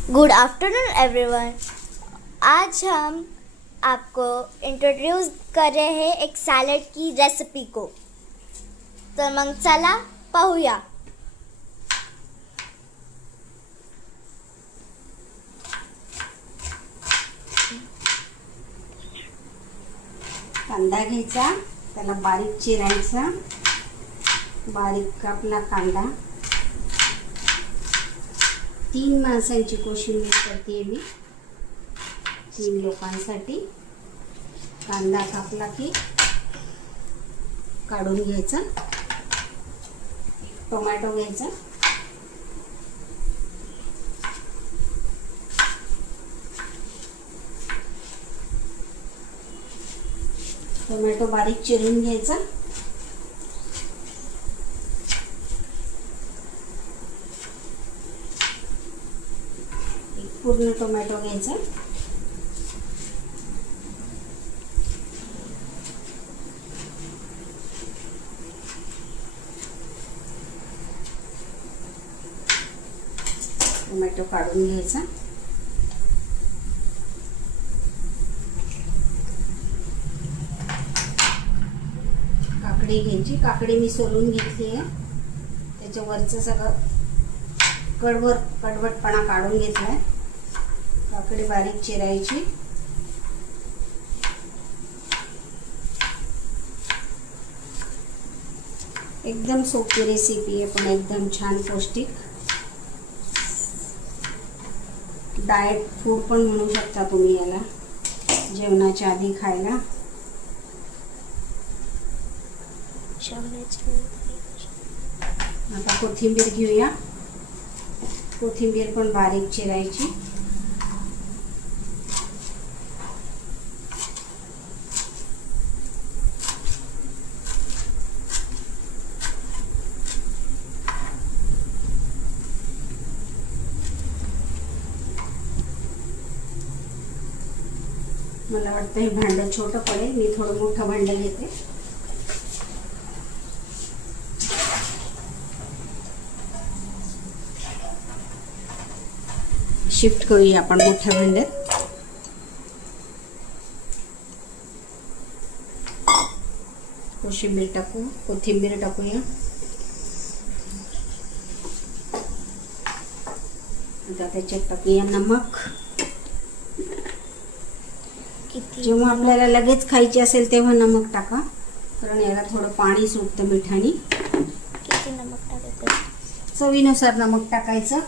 Good afternoon everyone. आज हम आपको introduce कर रहे हैं एक सैलड की रेसिपी को। तो मग चला पाहूया। कांदा घ्यायचा, त्याला बारीक चिरायचा, बारीक कापला कांदा। 3 माणसांची कोशिंबीर करते मी, 3 लोकांसाठी। कांदा कापला की काढून घ्यायचा, टोमॅटो घ्यायचा, टोमॅटो बारीक चिरून घ्यायचा, पूर्ण टोमॅटो घ्यायचा, टोमॅटो काढून घ्यायचा, काकडी घ्यायची। काकडी मी सोलून घेतली आहे, त्याच्यावरचं सगळं कडवटपणा काढून घेतलाय। काकडी बारीक चिरायची, एकदम सोपी रेसिपी आहे, पण एकदम छान पौष्टिक। डाएट फूड पण म्हणू शकता तुम्ही याला, जेवणाच्या आधी खायला। आता कोथिंबीर घेऊया। कोथिंबीर पण बारीक चिरायची, मला वाटतं हे भांडं छोटं पडेल, मी थोडं मोठं भांडं घेते। शिफ्ट करूया आपण मोठ्या भांड्यात। कोशिंबीर टाकू, कोथिंबीर टाकूया। आता त्याच्यात टाकूया नमक। जेव्हा आपल्याला लगेच खायची असेल तेव्हा नमक टाका, कारण याला थोडं पाणी सुटतं मिठाने। किती नमक टाकायचं? चवीनुसार नमक टाकायचं।